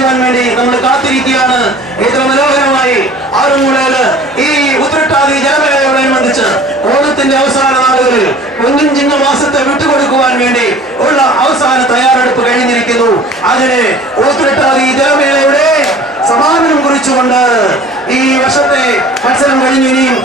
ആഘോഷിക്കുവാൻ വേണ്ടി നമ്മൾ കാത്തിരിക്കുകയാണ്. ഇത്ര മനോഹരമായി ആറുമൂലയില് ഈ ഉത്രട്ടാതി ജലമേളയോടനുബന്ധിച്ച് ഓണത്തിന്റെ അവസാന നാളുകളിൽ പൊന്നിൻ ചിങ്ങമാസത്തെ വിട്ടുകൊടുക്കുവാൻ വേണ്ടി ഉള്ള അവസാന തയ്യാറെടുപ്പ് കഴിഞ്ഞിരിക്കുന്നു. അതിന് ഉത്രട്ടാതി ജലമേളയുടെ സമാപനം കുറിച്ചുകൊണ്ട് ഈ വർഷത്തെ മത്സരം കഴിഞ്ഞു ഇനിയും